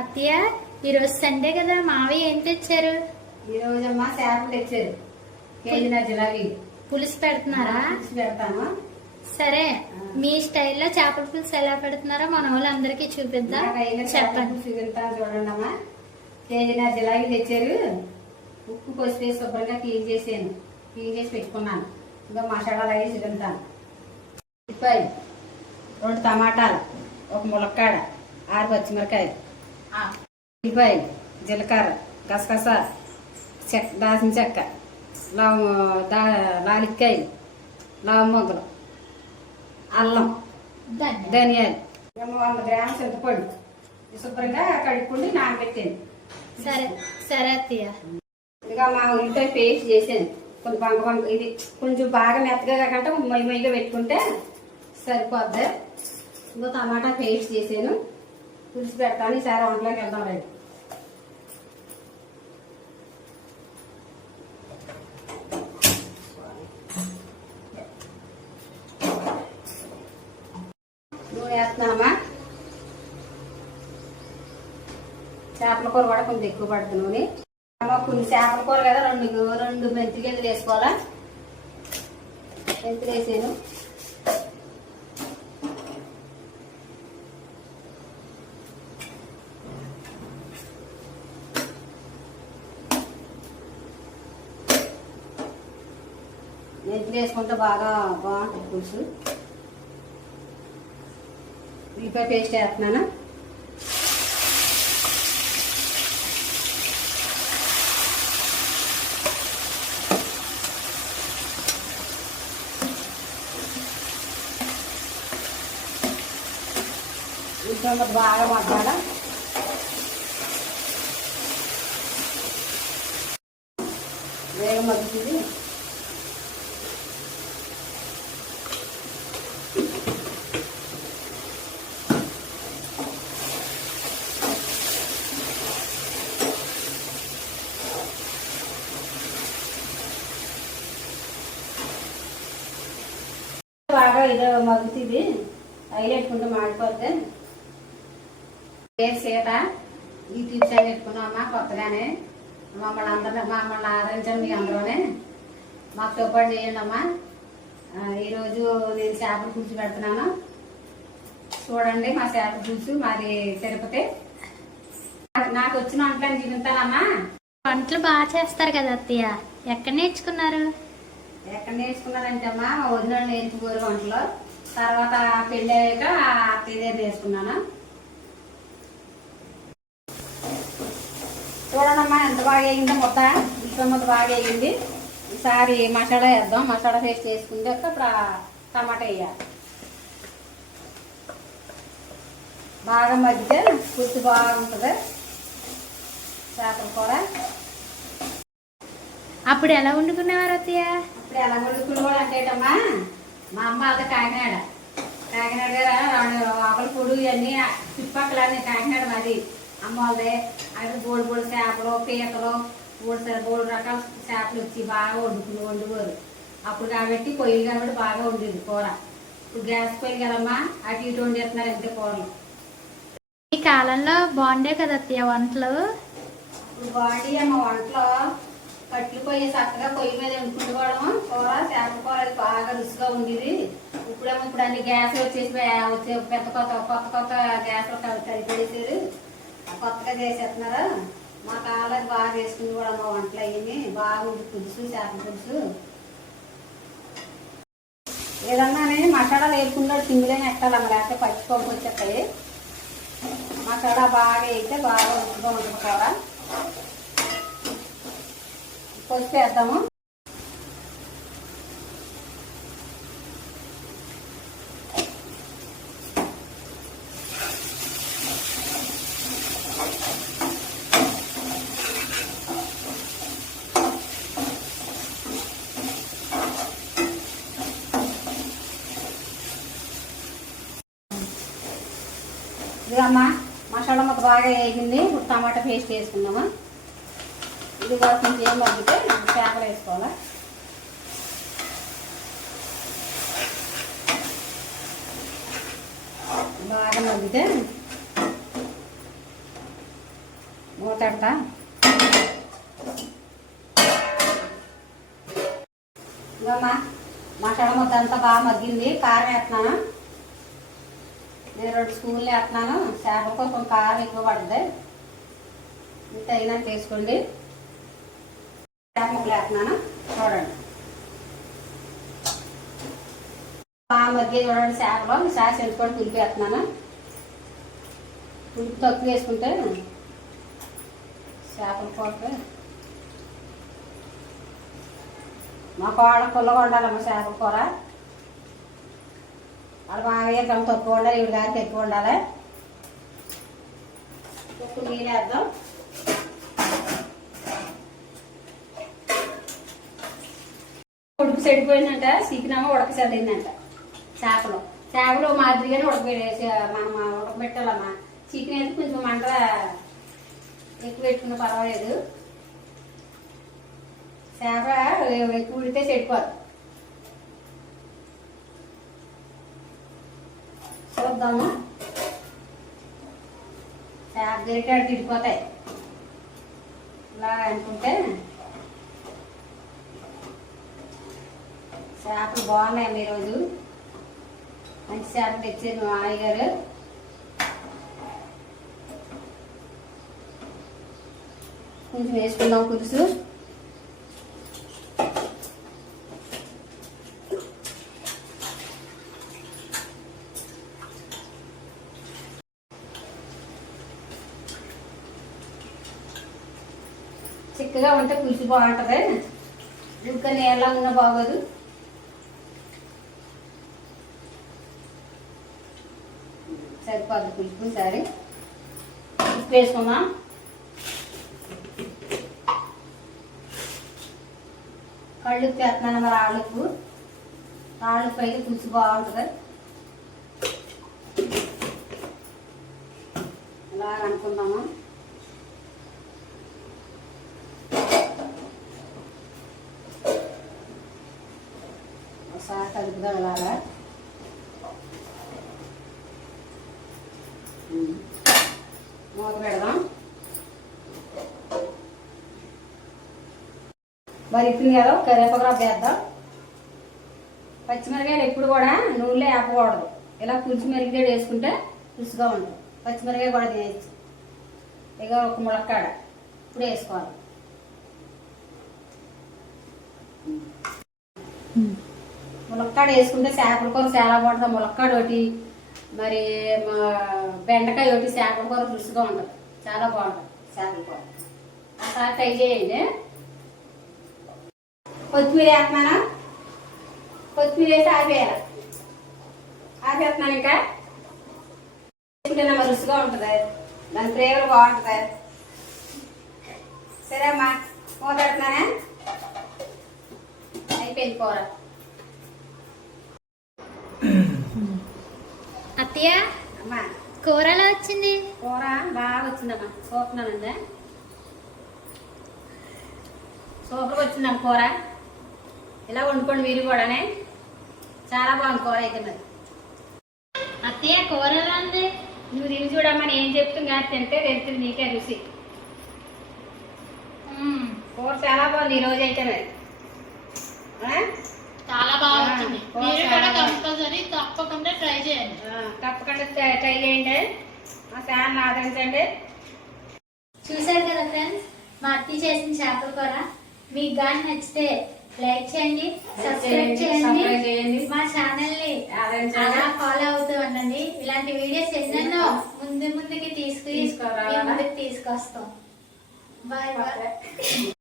అత్తయ్య, ఈరోజు సండే కదా, మావయ్య ఏం తెచ్చారు? ఈ రోజమ్మా చేపలు తెచ్చారు. కేజీన జిలాబీ పులుసు పెడుతున్నారా? పులుసు పెడతాము. సరే, మీ స్టైల్లో చేపల పులుసు ఎలా పెడుతున్నారో మన వాళ్ళందరికీ చూపిద్దాం. చెప్పండి. చూపిస్తాను చూడండి అమ్మా. కేజీన జిలాబీ తెచ్చారు. ఉప్పు పసుపు వేసి శుభ్రంగా క్లీన్ చేసాను. క్లీన్ చేసి పెట్టుకున్నాను. ఇంకా మసాలాలు అవి చూపిస్తాను. ఉల్లిపాయలు, 2 టమాటాలు, 1 ములక్కాడ, 6 పచ్చిమిరకాయలు, ఉల్లిపాయలు, జీలకర్ర, గసగస, దాల్చిన చెక్క, లాలిక్కాయలు, లవం మొగ్గలు, అల్లం, ధనియాలు, 100 గ్రాముల చింతపండు శుభ్రంగా కడుక్కుండి నానబెట్టాను. సరే సరే అత్తయ్య. ఇంకా మా ఉల్లిపాయ పేస్ట్ చేసాను. కొంచెం బంక ఇది కొంచెం బాగా మెత్తగా కాకుండా మొయ్యిగా పెట్టుకుంటే సరిపోద్ది. ఇంకో టమాటా పేస్ట్ చేసాను. పులుసు పెడతాను. ఈసారి వంటలోకి వెళ్దాం రండి. నూనె వేస్తున్నామా. చేపల కూర కూడా కొంచెం ఎక్కువ పడుతుంది నూనె. కొన్ని చేపల కూర కదా, 2 మెంతి గింజలు వేసుకోవాలా. మెంతులు వేసాను. మెంతులు వేసుకుంటే బాగా బాగుంటుంది పులుసు. ఉల్లిపాయ పేస్ట్ వేస్తున్నాను. ఉల్లిపాయ బాగా మగ్గాల. వేగం మగ్గుతుంది. బాగా ఇది మగ్గుతుంది. ఆయిల్ పెట్టుకుంటే మాడిపోతే. సీత ఈ టిప్స్ అని పెట్టుకున్నామా కొత్తగానే. మమ్మల్ని ఆదరించండి మీ అందరూనే. మాకు సపోర్ట్ చేయండి అమ్మా. ఈరోజు నేను చేపల పులుసు పెడుతున్నాను. చూడండి మా చేపల పులుసు. మాది తిరుపతి. నాకు వచ్చిన వంటలను చూపిస్తానమ్మా. వంటలు బాగా చేస్తారు కదా అత్తయ్య, ఎక్కడ నేర్చుకున్నారు? ఎక్కడ నేర్చుకున్నారంటే అమ్మా, మా వదిన నేర్చుకోరు వంటలు. తర్వాత పెళ్ళి అయ్యాక అత్తయ్య దగ్గర నేర్చుకున్నాను. చూడండమ్మా ఎంత బాగా వేగిందో ముద్ద. ఇంకా ముద్ద బాగా వేగింది. ఈసారి మసాలా వేద్దాం. మసాలా పేస్ట్ వేసుకుంటే ఇప్పుడు టమాటా వేయాలి. బాగా మగ్గితే పులుసు బాగుంటుంది చేపల కూర. అప్పుడు ఎలా వండుకునేవారు అత్తయ్య? అప్పుడు ఎలా వండుకునేవాడు అంటేటమ్మా, మా అమ్మ అది కాకినాడ దగ్గర ఆకలిపూడు ఇవన్నీ చుట్టుపక్కల కాకినాడ మాది అమ్మ వాళ్ళదే. అక్కడ బోడు చేపలు, పీతలు, బోడు రకాల చేపలు వచ్చి బాగా వండుకోరు అప్పుడు. కాబట్టి పొయ్యి కాబట్టి బాగా ఉండేది కూర. ఇప్పుడు గ్యాస్ పొయ్యి కదమ్మా, అటు ఇటు వండేస్తున్నారు అంతే కూరలు. ఈ కాలంలో బాగుండే కదా అత్తయ్య వంటలు. ఇప్పుడు బాగుండి అమ్మ వంటలు. కట్లు పొయ్యి చక్కగా పొయ్యి మీద వండుకుంటుకోవడము కూర. చేపల కూర అది బాగా రుచిగా ఉండేది. ఇప్పుడేమో ఇప్పుడు అన్ని గ్యాస్ వచ్చేసి పెద్ద కొత్త గ్యాస్లు కలిపేసారు. కొత్తగా చేసేస్తున్నారు. మా కాళ్ళకి బాగా చేసుకుని కూడా మా వంటలు అయ్యి బాగుంది పులుసు, చేపల పులుసు. ఏదన్నా మసాలాలు వేసుకుంటే సింగిలేని ఎక్కాలమ్మ, లేకపోతే పచ్చి పంపు వచ్చేస్తాయి. మసాలా బాగా వేస్తే బాగా రుచిగా ఉంటుంది కూర. పసుపు వేద్దాము. ఇదమ్మా మసాలా మొత్తం బాగా వేగింది. ఇప్పుడు టమాటా పేస్ట్ వేసుకుందామా. ఇది కూడా కొంచెం ఏం మగ్గితే చేపలు వేసుకోవాలా. బాగా మగ్గితే మూతడతా. ఇంకమ్మా మసాలా ముద్ద అంతా బాగా మగ్గింది. కారం వేస్తున్నాను. నేను 2 స్పూన్లు వేస్తున్నాను. చేపలు కొంచెం కారం ఎక్కువ పడుతుంది. ఇంత అయినా చేసుకోండి. చేప ముక్కలు వేస్తున్నాను. చూడండి బాగా మగ్గి చూడండి. చేపలు సాస్ ఎంచుకొని పులిపి వేస్తున్నాను. పులుపు తక్కువ వేసుకుంటే చేపల కూరకి మా కోడ పుల్లగా ఉండాలమ్మ. చేపల కూర వాళ్ళు బాగా తక్కువ ఉండాలి. ఇవి గారికి ఎక్కువ ఉండాలి. ఉప్పు నీళ్ళు వేద్దాం. ఉడుకు చెడిపోయిందంట. చికెన్ ఉడక చెల్లిందంట. చేపలు మాదిరిగానే మనం ఉడకబెట్టాలమ్మా. చికెన్ అయితే కొంచెం మంట ఎక్కువ పెట్టుకున్న పర్వాలేదు. చేప ఎక్కువ ఉడితే చెడిపోదు. చూద్దాము. చేప గరిటాడు తిడిపోతాయి. ఇలా అనుకుంటే చేపలు బాగున్నాయి. ఈరోజు మంచి చేపలు తెచ్చారు మా మామయ్య గారు. కొంచెం వేసుకుందాం పులుసు. చిక్కగా ఉంటే పులుసు బాగుంటుంది. ఇంకా నీళ్ళ ఉన్న బాగోదు. సరిపోద్ది పులుపు. సరే ఉప్పు వేసుకుందాం. కళ్ళు ఉప్పు వేస్తున్నాను. మరి ఆళ్ళుప్పు అయితే పులుసు బాగుంటుంది. ఇలాగ అనుకుందాము. ఒకసారి కలుపుదాం ఇలాగా. మూత పెడదాం. మరి ఇప్పుడు కదా కరివేపాకు రవ్వ వేద్దాం. పచ్చిమిరకాయలు ఎప్పుడు కూడా నూనెలో వేపకూడదు. ఇలా పులుసు మిరపకాయ వేసుకుంటే పులుసుగా ఉంటుంది. పచ్చిమిరకాయ కూడా తినేయచ్చు. ఇక ఒక ములక్కాడ ఇప్పుడు వేసుకోవాలి. ములక్కాడ వేసుకుంటే చేపల కూర చాలా బాగుంటుంది. ములక్కాడ ఒకటి మరి బెండకాయ ఒకటి చేపల కూర పులుసుగా ఉంటుంది. చాలా బాగుంటుంది చేపల కూర. ఒకసారి ట్రై చేయండి. కొత్తిమీర వేస్తున్నాను. కొత్తిమీర వేసి ఆపేస్తున్నాను. ఇంకా వేసుకుంటే నాకు రుచిగా ఉంటుంది. దాని ఫ్లేవర్ బాగుంటుంది. సరే అమ్మా మూత పెడుతున్నానే. అయిపోయింది కూర. అత్తయ్య అమ్మా కూర ఎలా వచ్చింది? కూర బాగా వచ్చిందమ్మా. చూస్తున్నానండి. సూపర్గా వచ్చిందమ్మ కూర. ఇలా వండుకోండి మీరు కూడానే. చాలా బాగుంది కూర అయితే. మరి అత్తయ్య కూర ఎలా ఉంది? నువ్వు తిని చూడమ్మా. నేను చెప్తున్నా తింటే తెలుస్తుంది నీకే రుచి. కూర చాలా బాగుంది ఈరోజు అయితే. మరి చాలా బాగా వచ్చింది. మీరు కూడా చాలా కంపల్సరీ తప్పకుండా ట్రై చేయండి. తప్పకుండా ట్రై చేయండి. మా ఛానల్ ఆదరించండి. చూసారు కదా ఫ్రెండ్స్, మా అత్తయ్య చేసిన చేపల కూర. మీకు కానీ నచ్చితే లైక్ చేయండి, సబ్స్క్రైబ్ చేయండి. మా ఛానల్ ని అలా ఫాలో అవుతూ ఉండండి. ఇలాంటి వీడియోస్ ఎన్నెన్నో ముందుకి తీసుకొస్తాం. Bye bye.